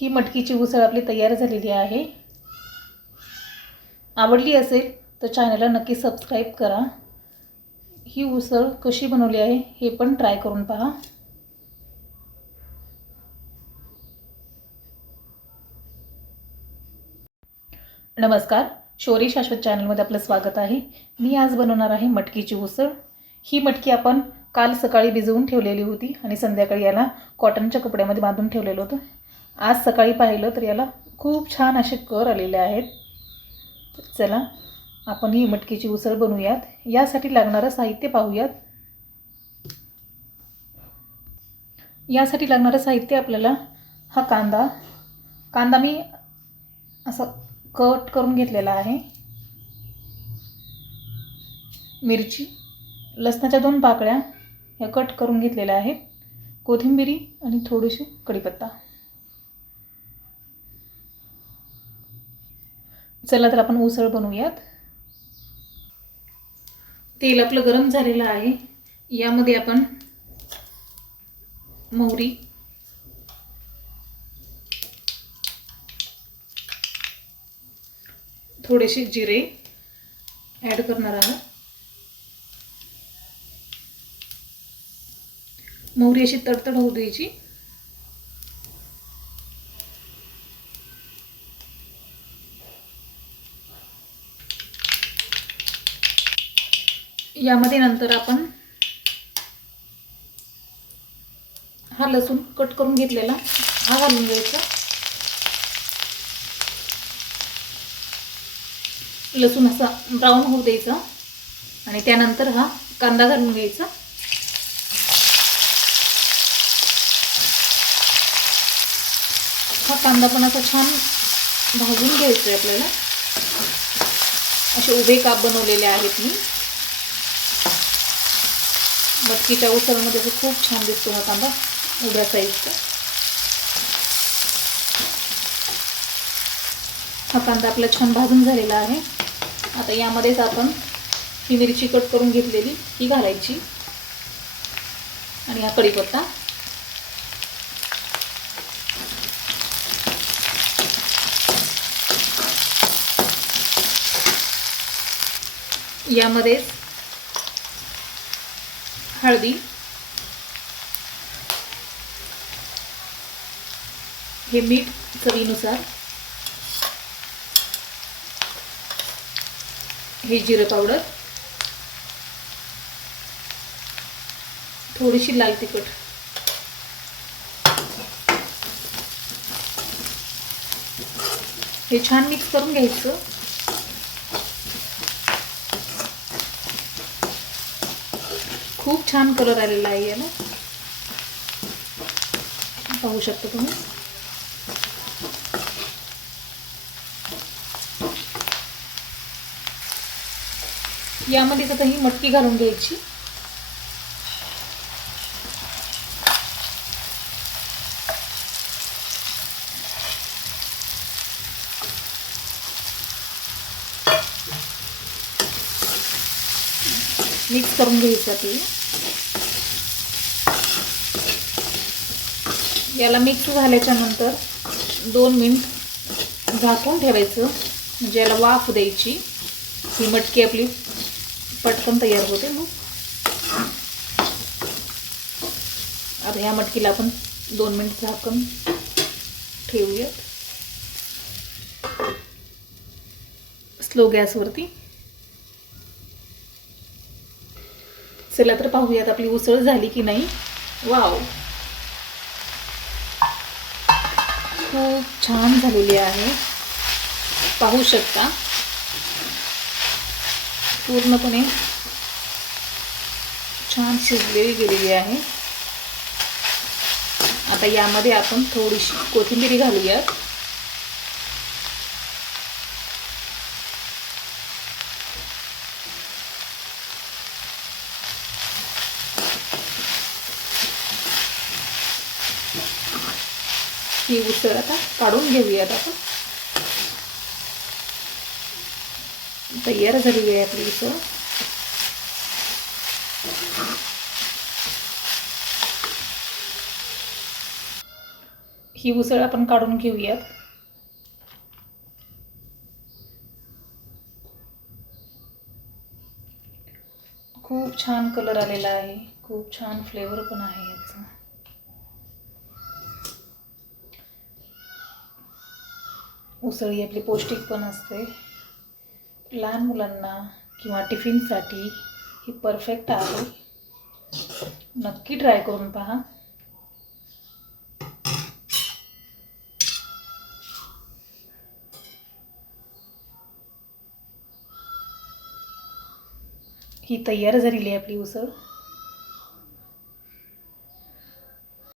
ही मटकीची उसळ आपली तयार झालेली आहे. आवडली असेल तर चॅनलला नक्की सबस्क्राईब करा. ही उसळ कशी बनवली आहे हे पण ट्राय करून पहा. नमस्कार शौरी शाश्वत चॅनलमध्ये आपलं स्वागत आहे. मी आज बनवणार आहे मटकीची उसळ. ही मटकी आपण काल सकाळी भिजवून ठेवलेली होती आणि संध्याकाळी याला कॉटनच्या कपड्यामध्ये बांधून ठेवलेलं होतं. आज सकाळी पाहिलं तर याला खूप छान असे कर आलेले आहेत. चला आपण ही मटकीची उसळ बनवूयात. यासाठी लागणारं साहित्य पाहूयात. यासाठी लागणारं साहित्य आपल्याला हा कांदा कांदा मी असं कट करून घेतलेला आहे. मिरची लसणाच्या दोन पाकळ्या ह्या कट करून घेतलेल्या आहेत. कोथिंबिरी आणि थोडीशी कढीपत्ता. चला तर आपण उसळ बनवूयात. तेल आपलं गरम झालेलं आहे. यामध्ये आपण मोहरी थोडेसे जिरे ॲड करणार आहोत. मोहरी अशी तडतड होऊ द्यायची. यामध्ये नंतर आपण हा लसूण कट करून घेतलेला हा घालून घ्यायचा. लसूण असा ब्राऊन होऊ द्यायचा आणि त्यानंतर हा कांदा घालून घ्यायचा. हा कांदा पण असा छान भाजून घ्यायचा आहे आपल्याला. असे उभे काप बनवलेले आहेत मी. मटकीच्या उसळमध्ये तर खूप छान दिसतो हा कांदा उभ्या साईजचा. हा कांदा आपला छान भाजून झालेला आहे. आता यामध्येच आपण ही मिरची कट करून घेतलेली ही घालायची. आणि हा कढीपत्ता. यामध्येच हळदी. हे मीठ चवीनुसार. हे जिरं पावडर. थोडीशी लाल तिखट. हे छान मिक्स करून घ्यायचं. खूप छान कलर आलेला आहे शकता तुम्ही. यामध्ये आता ही मटकी घालून घ्यायची. मिक्स ते याला मिक्स झाल्याच्यानंतर दोन मिनिट झाकून ठेवायचं. म्हणजे याला वाफ द्यायची. ही मटकी आपली पटकन तयार होते मग आता ह्या मटकीला आपण दोन मिनिट झाकून ठेवूयात स्लो गॅसवरती चला तर पाहूयात आपली उसळ झाली की नाही. वाव. खूप छान झालेली आहे. पाहू शकता. पूर्णपणे छान शिजलेली गेलेली आहे. आता यामध्ये आपण थोडीशी कोथिंबीर घालूयात. ही उसळ आता काढून घेऊयात आपण. तयार झालेली आहे आपली उसळ. ही उसळ आपण काढून घेऊयात. खूप छान कलर आलेला आहे. खूप छान फ्लेवर पण आहे याचा. उसळ ही आपली पौष्टिक पण असते. लहान मुलांना किंवा टिफिनसाठी ही परफेक्ट आहे. नक्की ट्राय करून पहा. ही तयार झालेली आहे आपली उसळ.